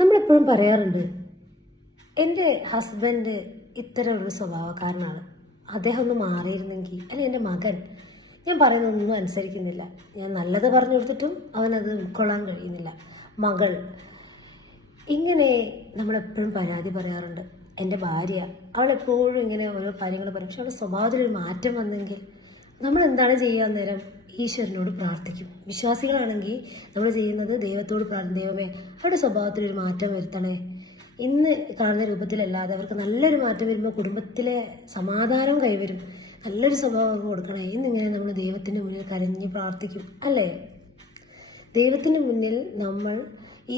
നമ്മളെപ്പോഴും പറയാറുണ്ട്, എൻ്റെ ഹസ്ബൻഡ് ഇത്തരമൊരു സ്വഭാവക്കാരനാണ്, അദ്ദേഹം ഒന്ന് മാറിയിരുന്നെങ്കിൽ, അല്ലെങ്കിൽ എൻ്റെ മകൻ ഞാൻ പറയുന്നതൊന്നും അനുസരിക്കുന്നില്ല, ഞാൻ നല്ലത് പറഞ്ഞു കൊടുത്തിട്ടും അവനത് ഉൾക്കൊള്ളാൻ കഴിയുന്നില്ല, മകൾ, ഇങ്ങനെ നമ്മളെപ്പോഴും പരാതി പറയാറുണ്ട്. എൻ്റെ ഭാര്യ, അവളെപ്പോഴും ഇങ്ങനെ ഓരോ കാര്യങ്ങൾ പറയും. പക്ഷെ അവളുടെ സ്വഭാവത്തിലൊരു മാറ്റം വന്നെങ്കിൽ നമ്മൾ എന്താണ് ചെയ്യുക? അന്നേരം ഈശ്വരനോട് പ്രാർത്ഥിക്കും. വിശ്വാസികളാണെങ്കിൽ നമ്മൾ ചെയ്യുന്നത് ദൈവത്തോട് ദൈവമേ അവരുടെ സ്വഭാവത്തിലൊരു മാറ്റം വരുത്തണേ, ഇന്ന് കാണുന്ന രൂപത്തിലല്ലാതെ അവർക്ക് നല്ലൊരു മാറ്റം വരുമ്പോൾ കുടുംബത്തിലെ സമാധാനവും കൈവരും, നല്ലൊരു സ്വഭാവം അവർക്ക് കൊടുക്കണേ എന്നിങ്ങനെ നമ്മൾ ദൈവത്തിൻ്റെ മുന്നിൽ കരഞ്ഞ് പ്രാർത്ഥിക്കും, അല്ലേ? ദൈവത്തിൻ്റെ മുന്നിൽ നമ്മൾ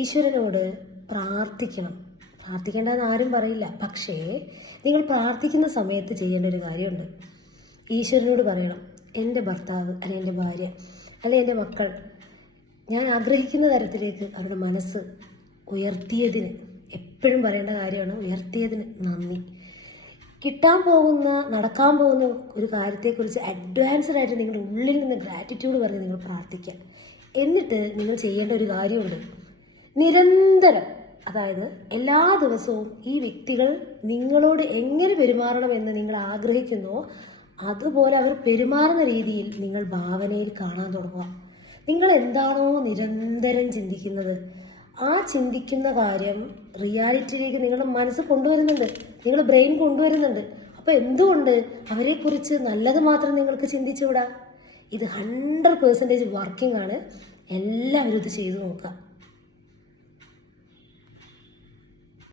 ഈശ്വരനോട് പ്രാർത്ഥിക്കണം. പ്രാർത്ഥിക്കേണ്ടതെന്ന് ആരും പറയില്ല. പക്ഷേ നിങ്ങൾ പ്രാർത്ഥിക്കുന്ന സമയത്ത് ചെയ്യേണ്ട ഒരു കാര്യമുണ്ട്. ഈശ്വരനോട് പറയണം, എൻ്റെ ഭർത്താവ് അല്ലെങ്കിൽ എൻ്റെ ഭാര്യ അല്ലെങ്കിൽ എൻ്റെ മക്കൾ ഞാൻ ആഗ്രഹിക്കുന്ന തരത്തിലേക്ക് അവരുടെ മനസ്സ് ഉയർത്തിയതിന്, എപ്പോഴും പറയേണ്ട കാര്യമാണ്, ഉയർത്തിയതിന് നന്ദി. കിട്ടാൻ പോകുന്ന, നടക്കാൻ പോകുന്ന ഒരു കാര്യത്തെക്കുറിച്ച് അഡ്വാൻസ്ഡ് ആയിട്ട് നിങ്ങളുടെ ഉള്ളിൽ നിന്ന് ഗ്രാറ്റിറ്റ്യൂഡ് പറഞ്ഞ് നിങ്ങൾ പ്രാർത്ഥിക്കുക. എന്നിട്ട് നിങ്ങൾ ചെയ്യേണ്ട ഒരു കാര്യമുണ്ട്. നിരന്തരം, അതായത് എല്ലാ ദിവസവും ഈ വ്യക്തികൾ നിങ്ങളോട് എങ്ങനെ പെരുമാറണമെന്ന് നിങ്ങൾ ആഗ്രഹിക്കുന്നോ അതുപോലെ അവർ പെരുമാറുന്ന രീതിയിൽ നിങ്ങൾ ഭാവനയിൽ കാണാൻ തുടങ്ങുക. നിങ്ങൾ എന്താണോ നിരന്തരം ചിന്തിക്കുന്നത്, ആ ചിന്തിക്കുന്ന കാര്യം റിയാലിറ്റിയിലേക്ക് നിങ്ങളുടെ മനസ്സ് കൊണ്ടുവരുന്നുണ്ട്, നിങ്ങളുടെ ബ്രെയിൻ കൊണ്ടുവരുന്നുണ്ട്. അപ്പോൾ എന്തുകൊണ്ട് അവരെക്കുറിച്ച് നല്ലത് മാത്രം നിങ്ങൾക്ക് ചിന്തിച്ചുകൂടാ? ഇത് 100% വർക്കിംഗ് ആണ്. എല്ലാവരും ഇത് ചെയ്തു നോക്കുക.